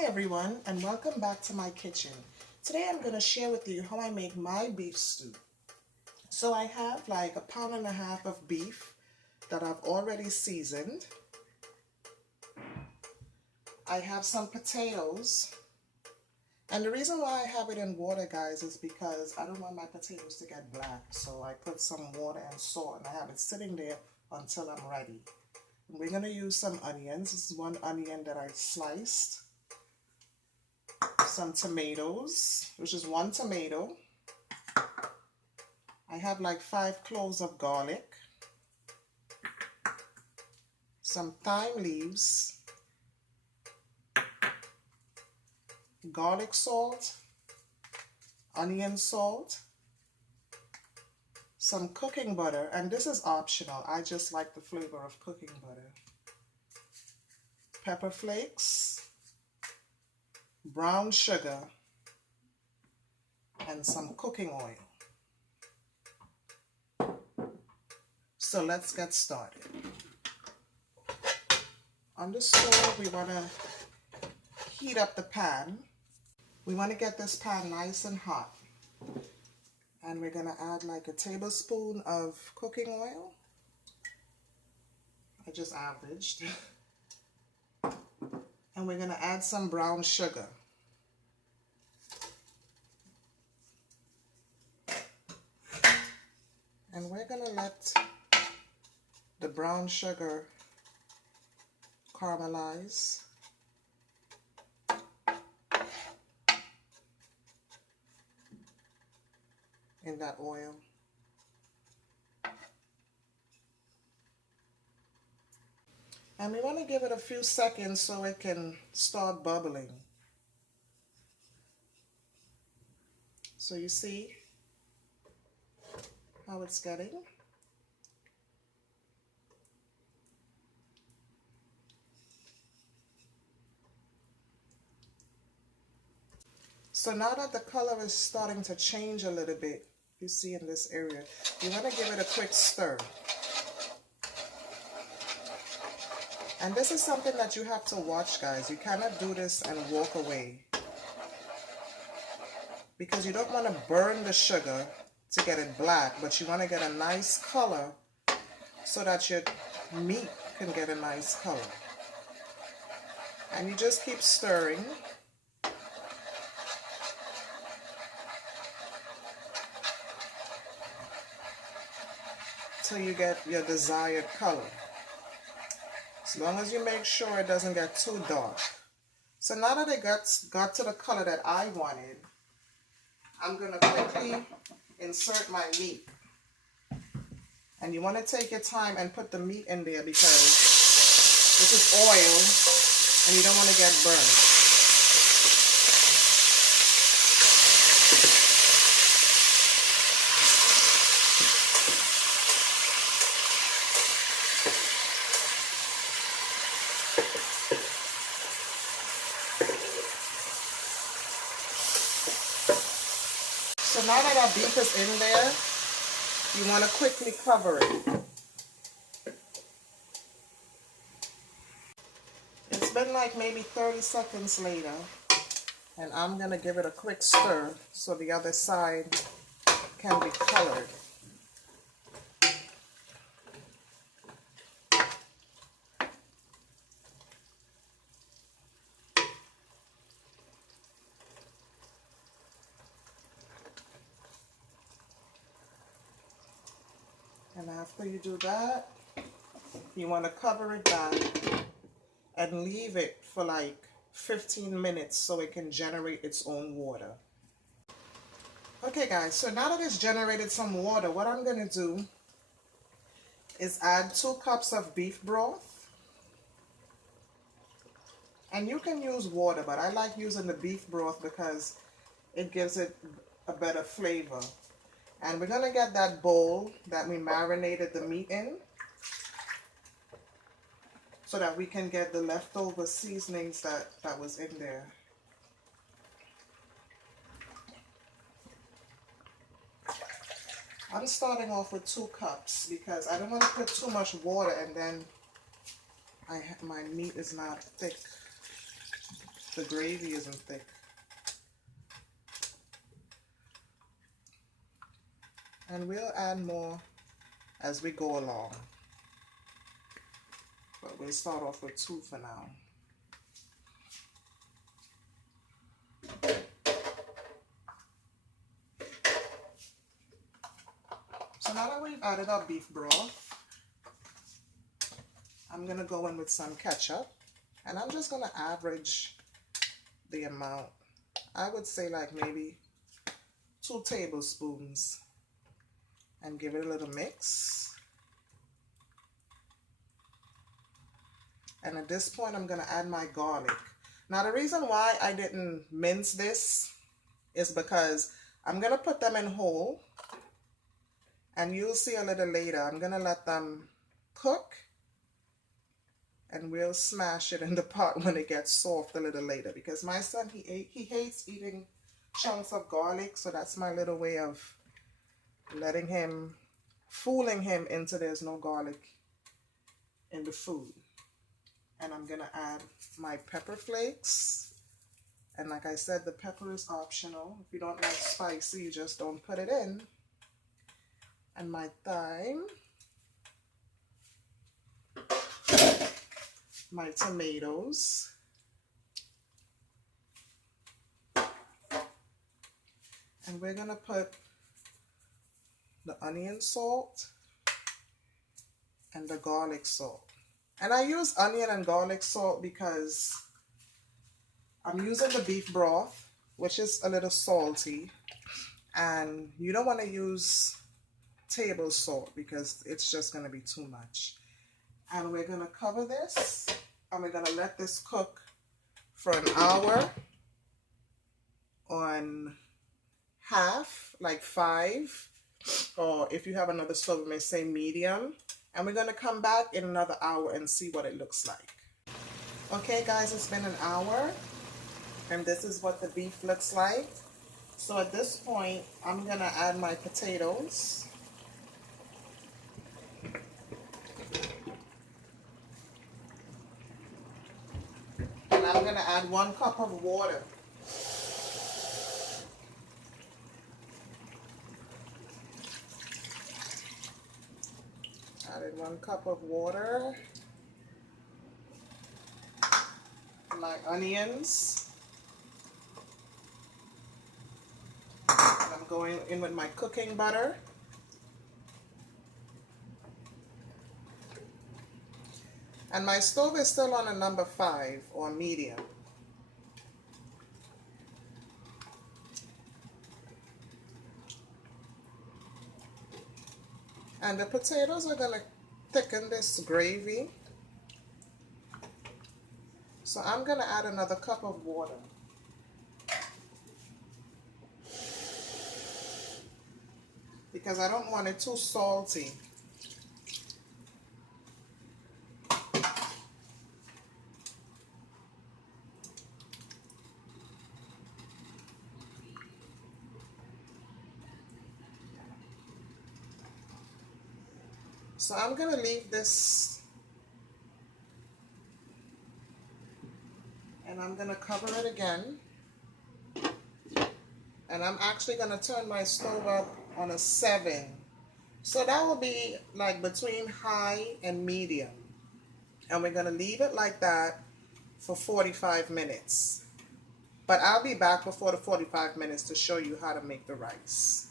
Hi everyone, and welcome back to my kitchen. Today I'm going to share with you how I make my beef stew. So I have like 1.5 pounds of beef that I've already seasoned. I have some potatoes. And the reason why I have it in water, guys, is because I don't want my potatoes to get black. So I put some water and salt and I have it sitting there until I'm ready. And we're going to use some onions. This is one onion that I sliced. Some tomatoes, which is 1 tomato. I have like 5 cloves of garlic, some thyme leaves, garlic salt, onion salt, some cooking butter, and this is optional. I just like the flavor of cooking butter. Pepper flakes, brown sugar, and some cooking oil. So let's get started. On the stove, we want to heat up the pan. We want to get this pan nice and hot. And we're going to add like a tablespoon of cooking oil. I just averaged. And we're going to add some brown sugar. And we're going to let the brown sugar caramelize. In that oil. And we want to give it a few seconds so it can start bubbling. So you see how it's getting. So now that the color is starting to change a little bit, you see in this area, you want to give it a quick stir. And this is something that you have to watch, guys. You cannot do this and walk away, because you don't want to burn the sugar to get it black, but you want to get a nice color so that your meat can get a nice color. And you just keep stirring. Till you get your desired color. As long as you make sure it doesn't get too dark. So now that it got to the color that I wanted, I'm going to quickly insert my meat. And you want to take your time and put the meat in there because this is oil and you don't want to get burned. So now that our beef is in there, you want to quickly cover it. It's been like maybe 30 seconds later, and I'm going to give it a quick stir so the other side can be colored. And after you do that, you want to cover it back and leave it for like 15 minutes so it can generate its own water. Okay guys, so now that it's generated some water, what I'm going to do is add 2 cups of beef broth. And you can use water, but I like using the beef broth because it gives it a better flavor. And we're going to get that bowl that we marinated the meat in so that we can get the leftover seasonings that was in there. I'm starting off with 2 cups because I don't want to put too much water and then my meat is not thick. the gravy isn't thick. And we'll add more as we go along. But we'll start off with 2 for now. So now that we've added our beef broth, I'm going to go in with some ketchup. And I'm just going to average the amount. I would say like maybe 2 tablespoons. And give it a little mix. And at this point, I'm going to add my garlic. Now, the reason why I didn't mince this is because I'm going to put them in whole. And you'll see a little later, I'm going to let them cook. And we'll smash it in the pot when it gets soft a little later. Because my son, he hates eating chunks of garlic. So that's my little way of fooling him into there's no garlic in the food. And I'm gonna add my pepper flakes. And like I said, the pepper is optional. If you don't like spicy, you just don't put it in. And my thyme. My tomatoes. And we're gonna put the onion salt and the garlic salt. And I use onion and garlic salt because I'm using the beef broth, which is a little salty, and you don't want to use table salt because it's just going to be too much. And we're going to cover this and we're going to let this cook for an hour on half, like 5. Or if you have another stove, we may say medium. And we're going to come back in another hour and see what it looks like. Okay, guys, it's been an hour. And this is what the beef looks like. So at this point, I'm going to add my potatoes. And I'm going to add 1 cup of water. Added 1 cup of water. My onions. And I'm going in with my cooking butter. And my stove is still on a number 5 or medium. And the potatoes are going to thicken this gravy. So I'm going to add another cup of water. Because I don't want it too salty. So I'm going to leave this and I'm going to cover it again. And I'm actually going to turn my stove up on a 7. So that will be like between high and medium. And we're going to leave it like that for 45 minutes. But I'll be back before the 45 minutes to show you how to make the rice.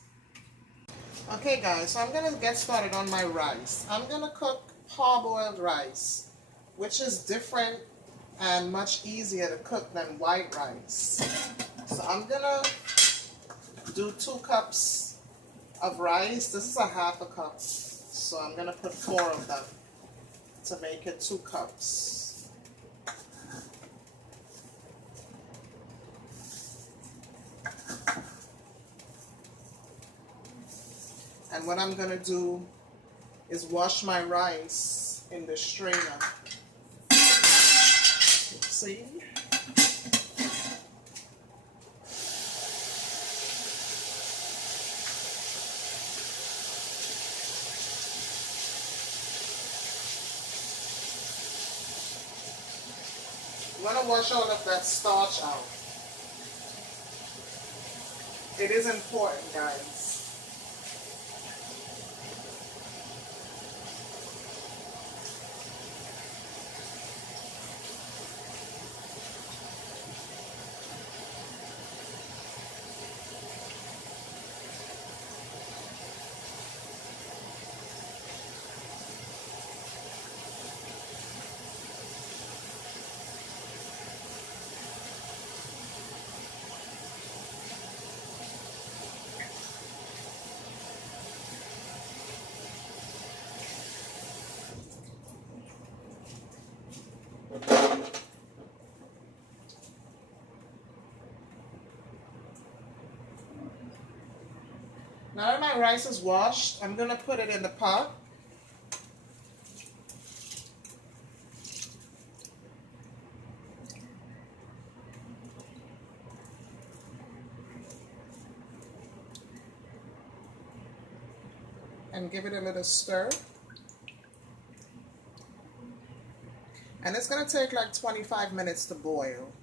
Okay guys, so I'm going to get started on my rice. I'm going to cook parboiled rice, which is different and much easier to cook than white rice. So I'm going to do 2 cups of rice. This is a half a cup. So I'm going to put 4 of them to make it 2 cups. And what I'm going to do is wash my rice in the strainer. See? You want to wash all of that starch out. It is important, guys. Now that my rice is washed, I'm going to put it in the pot. And give it a little stir. And it's going to take like 25 minutes to boil.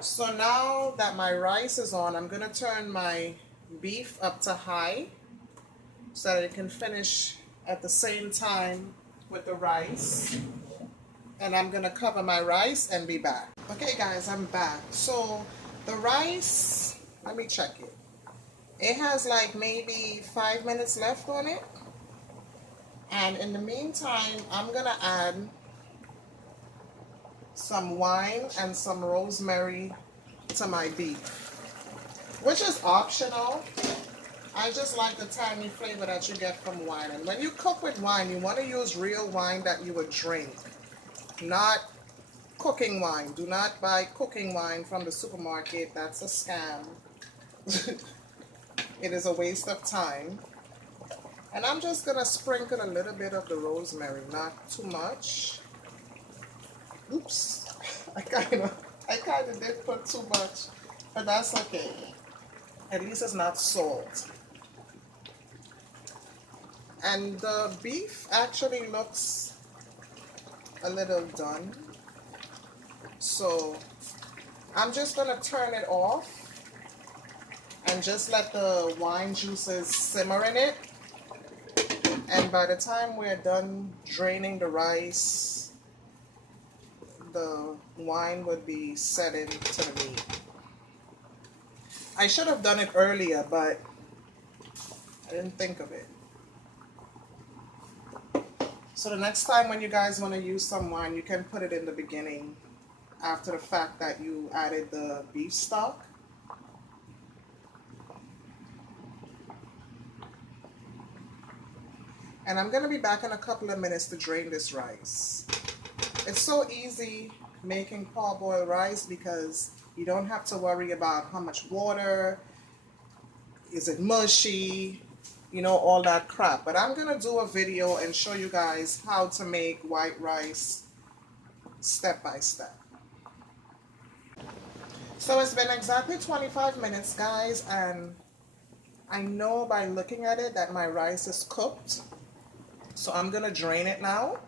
So now that my rice is on, I'm going to turn my beef up to high so that it can finish at the same time with the rice. And I'm going to cover my rice and be back. Okay guys, I'm back. So the rice, let me check it. It has like maybe 5 minutes left on it. And in the meantime, I'm going to add some wine and some rosemary to my beef, which is optional. I just like the tangy flavor that you get from wine. And when you cook with wine, you want to use real wine that you would drink, not cooking wine. Do not buy cooking wine from the supermarket. That's a scam. It is a waste of time. And I'm just going to sprinkle a little bit of the rosemary, not too much. Oops, I kind of did put too much, but that's okay. At least it's not salt. And the beef actually looks a little done. So I'm just going to turn it off and just let the wine juices simmer in it. And by the time we're done draining the rice, the wine would be set into the meat. I should have done it earlier, but I didn't think of it. So the next time when you guys want to use some wine, you can put it in the beginning after the fact that you added the beef stock. And I'm going to be back in a couple of minutes to drain this rice. It's so easy making parboiled rice because you don't have to worry about how much water, is it mushy, you know, all that crap. But I'm going to do a video and show you guys how to make white rice step by step. So it's been exactly 25 minutes, guys, and I know by looking at it that my rice is cooked. So I'm going to drain it now.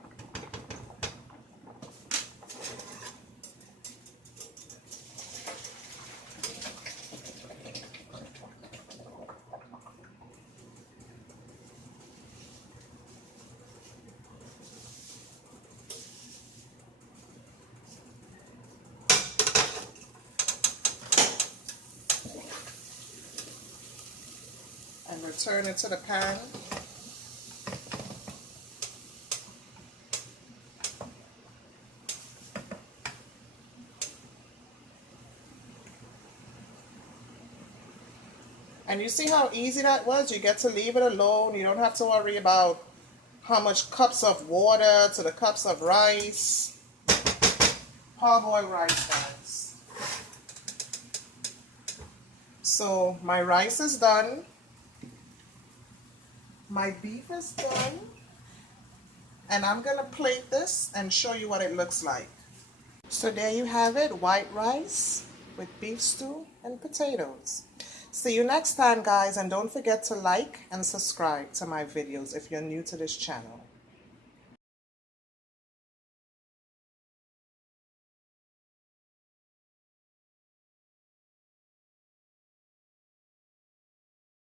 And return it to the pan. And you see how easy that was? You get to leave it alone. You don't have to worry about how much cups of water to the cups of rice. Parboiled rice, guys. So my rice is done. My beef is done. And I'm going to plate this and show you what it looks like. So there you have it, white rice with beef stew and potatoes. See you next time, guys, and don't forget to like and subscribe to my videos if you're new to this channel.